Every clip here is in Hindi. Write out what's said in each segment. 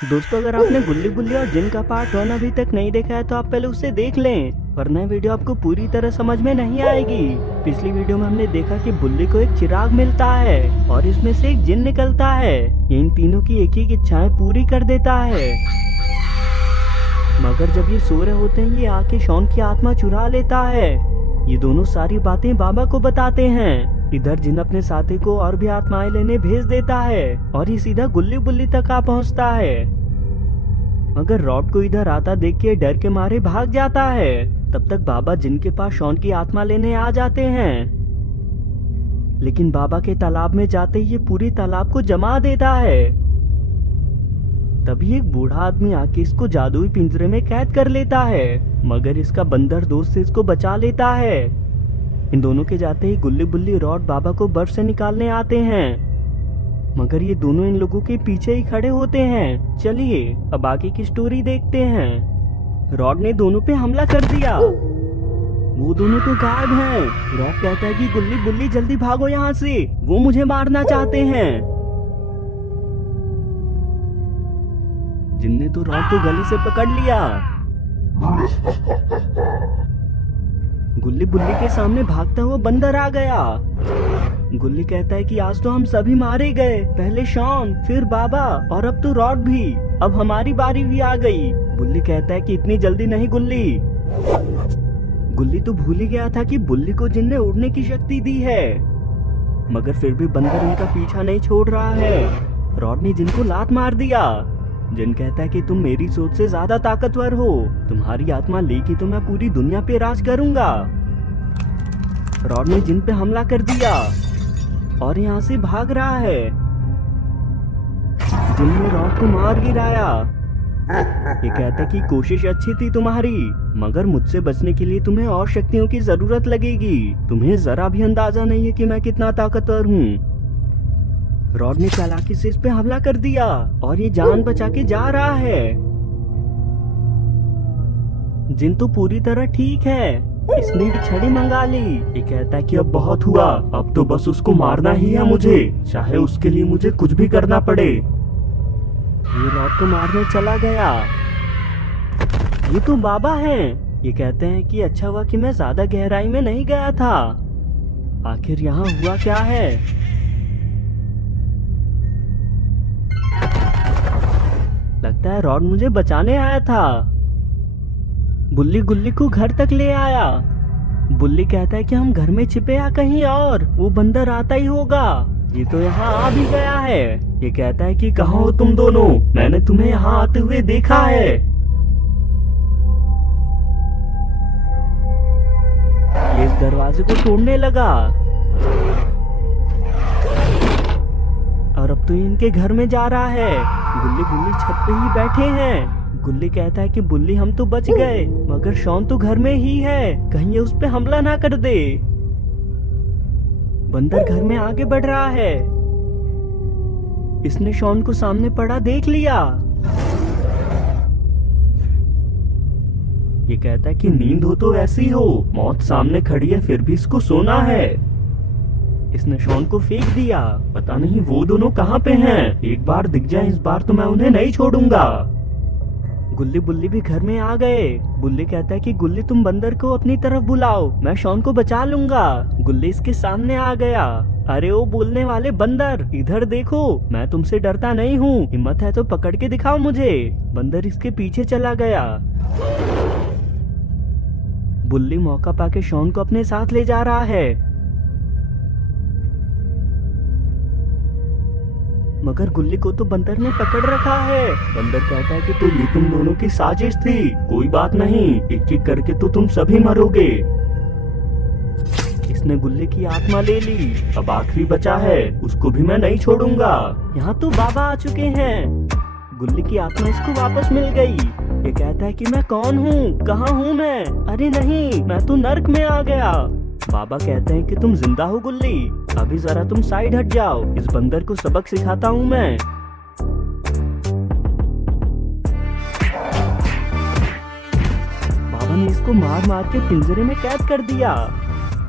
दोस्तों, अगर आपने गुल्ली गुल्ली और जिन का पार्ट 1 अभी तक नहीं देखा है तो आप पहले उसे देख लें, वरना वीडियो आपको पूरी तरह समझ में नहीं आएगी। पिछली वीडियो में हमने देखा कि बुल्ली को एक चिराग मिलता है और इसमें से एक जिन निकलता है। ये इन तीनों की एक ही इच्छाएं पूरी कर देता है, मगर जब ये सो रहे होते हैं ये आके शॉन की आत्मा चुरा लेता है। ये दोनों सारी बातें बाबा को बताते हैं। इधर जिन अपने साथी को और भी आत्माएं लेने भेज देता है और ये सीधा गुल्ली बुल्ली तक आ पहुंचता है, मगर रॉड को इधर आता देख के डर के मारे भाग जाता है। तब तक बाबा जिन के पास शॉन की आत्मा लेने आ जाते हैं, लेकिन बाबा के तालाब में जाते ही ये पूरी तालाब को जमा देता है। तभी एक बूढ़ा आदमी आके इसको जादुई पिंजरे में कैद कर लेता है, मगर इसका बंदर दोस्त इसको बचा लेता है। इन दोनों के जाते ही गुल्ली बुल्ली रॉड बाबा को बर्फ से निकालने आते हैं, मगर ये दोनों इन लोगों के पीछे ही खड़े होते हैं। चलिए अब आगे की स्टोरी देखते हैं। रॉड ने दोनों पे हमला कर दिया, वो दोनों तो गायब हैं। रॉड कहता है कि गुल्ली बुल्ली जल्दी भागो यहाँ से, वो मुझे मारना चाहते हैं। जिनने तो रॉड को गले से पकड़ लिया। गुल्ली बुल्ली के सामने भागता हुआ बंदर आ गया। गुल्ली कहता है कि आज तो हम सभी मारे गए, पहले शॉन, फिर बाबा और अब तो रॉड भी। अब हमारी बारी भी आ गई। बुल्ली कहता है कि इतनी जल्दी नहीं गुल्ली। गुल्ली तो भूल ही गया था कि बुल्ली को जिन ने उड़ने की शक्ति दी है, मगर फिर भी बंदर उनका पीछा नहीं छोड़ रहा है। रॉड ने जिन को लात मार दिया। जिन कहता है कि तुम मेरी सोच से ज्यादा ताकतवर हो, तुम्हारी आत्मा लेके तो मैं पूरी दुनिया पे राज करूंगा। रॉड ने जिन पे हमला कर दिया और यहाँ से भाग रहा है। जिन ने रॉड को मार गिराया। ये कहता है कि कोशिश अच्छी थी तुम्हारी, मगर मुझसे बचने के लिए तुम्हें और शक्तियों की जरूरत लगेगी। तुम्हें जरा भी अंदाजा नहीं है कि मैं कितना ताकतवर हूँ। रॉड ने चालाकी से इस पे हमला कर दिया और ये जान बचा के जा रहा है। जिन तो पूरी तरह ठीक है, इसने एक छड़ी मंगा ली। ये कहता है कि अब बहुत हुआ, अब तो बस उसको मारना ही है मुझे, चाहे उसके लिए मुझे कुछ भी करना पड़े। ये रॉड को मारने चला गया। ये तो बाबा हैं। ये कहते हैं कि अच्छा हुआ कि मैं ज्यादा गहराई में नहीं गया था। आखिर यहाँ हुआ क्या है? लगता है रॉड मुझे बचाने आया था। बुल्ली गुल्ली को घर तक ले आया। बुल्ली कहता है कि हम घर में छिपे या कहीं और, वो बंदर आता ही होगा। ये तो यहाँ आ भी गया है। ये कहता है कि कहाँ हो तुम दोनों, मैंने तुम्हें यहाँ आते हुए देखा है। ये इस दरवाजे को तोड़ने लगा और अब तो इनके घर में जा रहा है। गुल्ली बुल्ली छत पे ही बैठे हैं। गुल्ली कहता है कि बुल्ली हम तो बच गए, मगर शॉन तो घर में ही है, कहीं ये उस पे हमला ना कर दे। बंदर घर में आगे बढ़ रहा है। इसने शॉन को सामने पड़ा देख लिया। ये कहता है कि नींद हो तो ऐसी हो, मौत सामने खड़ी है फिर भी इसको सोना है। इसने शॉन को फेंक दिया। पता नहीं वो दोनों कहाँ पे हैं। एक बार दिख जाए इस बार तो मैं उन्हें नहीं छोड़ूंगा। गुल्ली बुल्ली भी घर में आ गए। बुल्ली कहता है कि गुल्ली तुम बंदर को अपनी तरफ बुलाओ, मैं शॉन को बचा लूंगा। गुल्ली इसके सामने आ गया। अरे ओ बोलने वाले बंदर, इधर देखो, मैं तुमसे डरता नहीं हूँ, हिम्मत है तो पकड़ के दिखाओ मुझे। बंदर इसके पीछे चला गया। बुल्ली मौका पाके शॉन को अपने साथ ले जा रहा है, मगर गुल्ली को तो बंदर ने पकड़ रखा है। बंदर कहता है कि तो ये तुम दोनों की साजिश थी, कोई बात नहीं, एक एक करके तो तुम सभी मरोगे। इसने गुल्ली की आत्मा ले ली, अब आखिरी बचा है, उसको भी मैं नहीं छोड़ूंगा। यहाँ तो बाबा आ चुके हैं। गुल्ली की आत्मा इसको वापस मिल गई। ये कहता है कि मैं कौन हूँ, कहाँ हूँ मैं? अरे नहीं, मैं तो नर्क में आ गया। बाबा कहते हैं कि तुम जिंदा हो गुल्ली, अभी जरा तुम साइड हट जाओ, इस बंदर को सबक सिखाता हूँ मैं। बाबा ने इसको मार मार के पिंजरे में कैद कर दिया।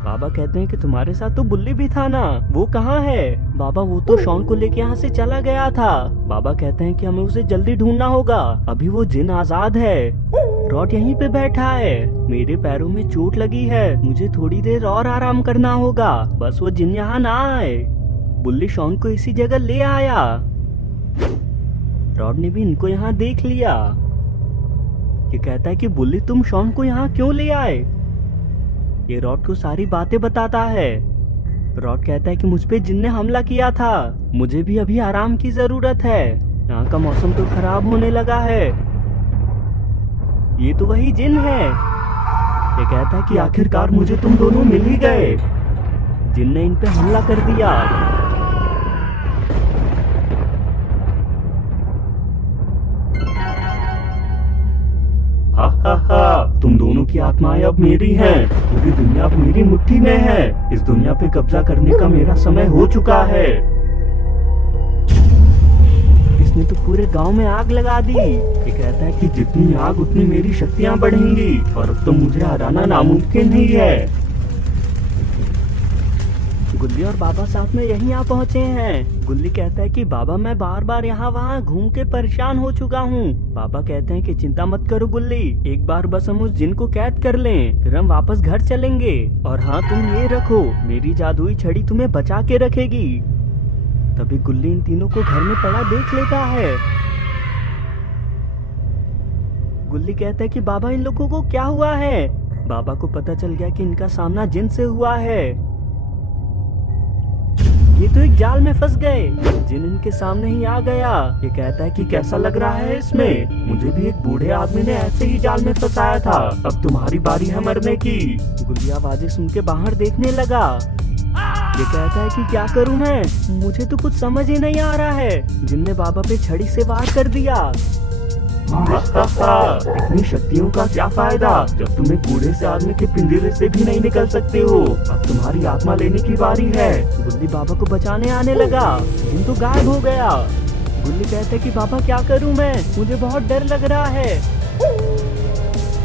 बाबा कहते हैं कि तुम्हारे साथ तो बुल्ली भी था ना, वो कहाँ है? बाबा वो तो शॉन को लेके यहाँ से चला गया था। बाबा कहते हैं कि हमें उसे जल्दी ढूंढना होगा, अभी वो जिन आजाद है। रॉड यहीं पे बैठा है। मेरे पैरों में चोट लगी है, मुझे थोड़ी देर और आराम करना होगा, बस वो जिन यहाँ ना आए। बुल्ली शॉन को इसी जगह ले आया। रॉड ने भी इनको यहाँ देख लिया। ये कहता है कि बुल्ली तुम शॉन को यहाँ क्यों ले आए? ये रॉड को सारी बातें बताता है। रॉड कहता है कि मुझ पे जिन ने हमला किया था, मुझे भी अभी आराम की जरूरत है, यहाँ का मौसम तो खराब होने लगा है। ये तो वही जिन है। ये कहता है कि आखिरकार मुझे तुम दोनों मिल ही गए। जिन ने इन पे हमला कर दिया। हा हा हा, तुम दोनों की आत्माएं अब मेरी हैं। पूरी दुनिया अब मेरी मुट्ठी में है। इस दुनिया पे कब्जा करने का मेरा समय हो चुका है। इसने तो पूरे गांव में आग लगा दी। ये कहता है कि जितनी आग उतनी मेरी शक्तियां बढ़ेंगी और अब तो मुझे हराना नामुमकिन ही है। गुल्ली और बाबा साथ में यहीं आ पहुंचे हैं। गुल्ली कहता है कि बाबा मैं बार बार यहाँ वहाँ घूम के परेशान हो चुका हूँ। बाबा कहते हैं कि चिंता मत करो गुल्ली, एक बार बस हम उस जिन को कैद कर लें, फिर हम वापस घर चलेंगे। और हाँ तुम ये रखो, मेरी जादुई छड़ी तुम्हें बचा के रखेगी। तभी गुल्ली इन तीनों को घर में पड़ा देख लेता है। गुल्ली कहता है कि बाबा इन लोगों को क्या हुआ है? बाबा को पता चल गया कि इनका सामना जिन से हुआ है। ये तो एक जाल में फंस गए। जिन इनके सामने ही आ गया। ये कहता है कि कैसा लग रहा है इसमें? मुझे भी एक बूढ़े आदमी ने ऐसे ही जाल में फंसाया था, अब तुम्हारी बारी है मरने की। गुल्ली आवाजें सुन के बाहर देखने लगा। ये कहता है कि क्या करूं मैं, मुझे तो कुछ समझ ही नहीं आ रहा है। जिनने बाबा पे छड़ी से वार कर दिया। इतनी शक्तियों का क्या फायदा जब तुम एक बूढ़े से आदमी के पिंजरे से भी नहीं निकल सकते हो। अब तुम्हारी आत्मा लेने की बारी है। गुल्ली बाबा को बचाने आने लगा। जिन तो गायब हो गया। गुल्ली कहते कि बाबा क्या करूं मैं, मुझे बहुत डर लग रहा है।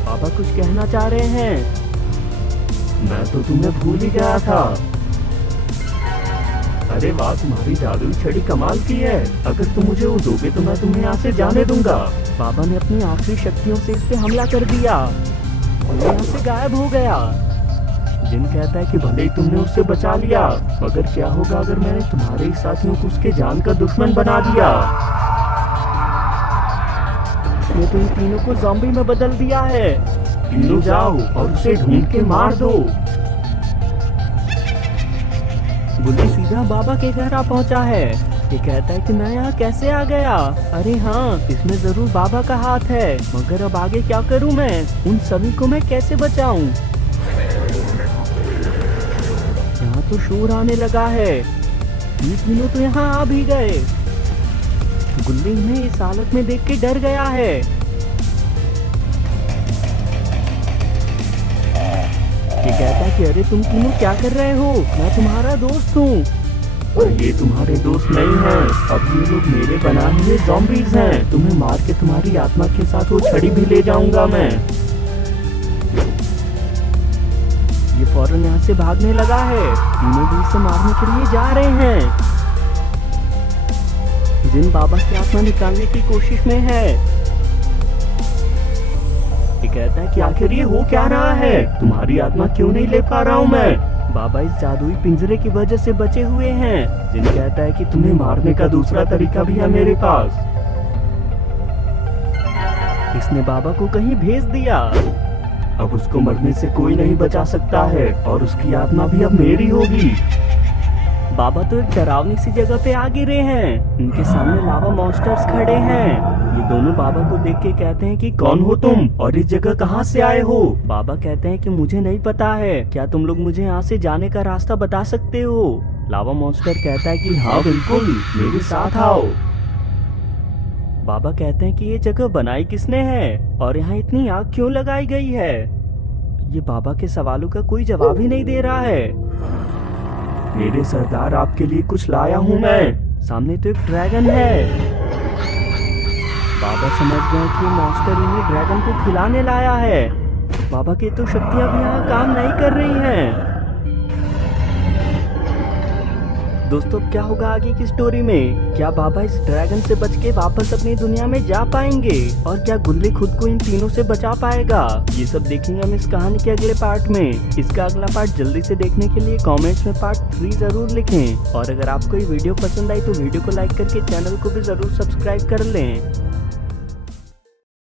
बाबा कुछ कहना चाह रहे हैं। मैं तो तुम्हें भूल ही गया था। अरे वाह, तुम्हारी जादुई छड़ी कमाल की है। अगर तुम मुझे वो दोगे तो मैं तुम्हें यहाँ से जाने दूंगा। बाबा ने अपनी आखिरी शक्तियों से इस पे हमला कर दिया। वो यहाँ से गायब हो गया। जिन कहता है कि भले ही तुमने उससे बचा लिया, मगर क्या होगा अगर मैंने तुम्हारे ही साथियों को उसके जान का दुश्मन बना दिया। उसने तो इन तीनों को ज़ॉम्बी में बदल दिया है। तीनों जाओ और उसे ढूंढ के मार दो। गुल्ली सीधा बाबा के घर आ पहुंचा है। ये कहता है कि मैं यहाँ कैसे आ गया? अरे हाँ, इसमें जरूर बाबा का हाथ है, मगर अब आगे क्या करूँ मैं? उन सभी को मैं कैसे बचाऊं? यहाँ तो शोर आने लगा है। ये तीनों तो यहाँ आ भी गए। गुल्ली इन्हें इस हालत में देख के डर गया है। ये कहता है कि अरे तुम तीनों क्या कर रहे हो? मैं तुम्हारा दोस्त हूँ। और ये तुम्हारे दोस्त नहीं हैं। अब ये लोग मेरे बनाए हुए ज़ॉम्बीज़ हैं। तुम्हें मार के तुम्हारी आत्मा के साथ वो छड़ी भी ले जाऊंगा मैं। ये फौरन यहाँ से भागने लगा है। तीनों भी इसे मारने के लिए जा रहे हैं। जिन बाबा की आत्मा निकालने की कोशिश में है। ये कहता है कि आखिर ये हो क्या रहा है? तुम्हारी आत्मा क्यों नहीं ले पा रहा हूँ मैं? बाबा इस जादुई पिंजरे की वजह से बचे हुए हैं। जिन कहता है कि तुम्हें मारने का दूसरा तरीका भी है मेरे पास। इसने बाबा को कहीं भेज दिया। अब उसको मरने से कोई नहीं बचा सकता है और उसकी आत्मा भी अब मेरी होगी। बाबा तो एक डरावनी सी जगह पे आ गिरे हैं। इनके सामने लावा मॉन्स्टर्स खड़े हैं। ये दोनों बाबा को देख के कहते हैं कि कौन हो तुम और इस जगह कहाँ से आए हो? बाबा कहते हैं कि मुझे नहीं पता है, क्या तुम लोग मुझे यहाँ से जाने का रास्ता बता सकते हो? लावा मॉन्स्टर कहता है कि हाँ बिल्कुल, मेरे साथ आओ। बाबा कहते हैं कि ये जगह बनाई किसने है और यहाँ इतनी आग क्यों लगाई गई है? ये बाबा के सवालों का कोई जवाब ही नहीं दे रहा है। मेरे सरदार, आपके लिए कुछ लाया हूँ मैं। सामने तो एक ड्रैगन है। बाबा समझ गए कि मॉन्स्टर इन्हें ड्रैगन को खिलाने लाया है। बाबा की तो शक्तियाँ भी यहाँ काम नहीं कर रही हैं। दोस्तों क्या होगा आगे की स्टोरी में? क्या बाबा इस ड्रैगन से बच के वापस अपनी दुनिया में जा पाएंगे? और क्या गुल्ली खुद को इन तीनों से बचा पाएगा? ये सब देखेंगे हम इस कहानी के अगले पार्ट में। इसका अगला पार्ट जल्दी से देखने के लिए कमेंट्स में पार्ट 3 जरूर लिखें। और अगर आपको ये वीडियो पसंद आई तो वीडियो को लाइक करके चैनल को भी जरूर सब्सक्राइब कर लें।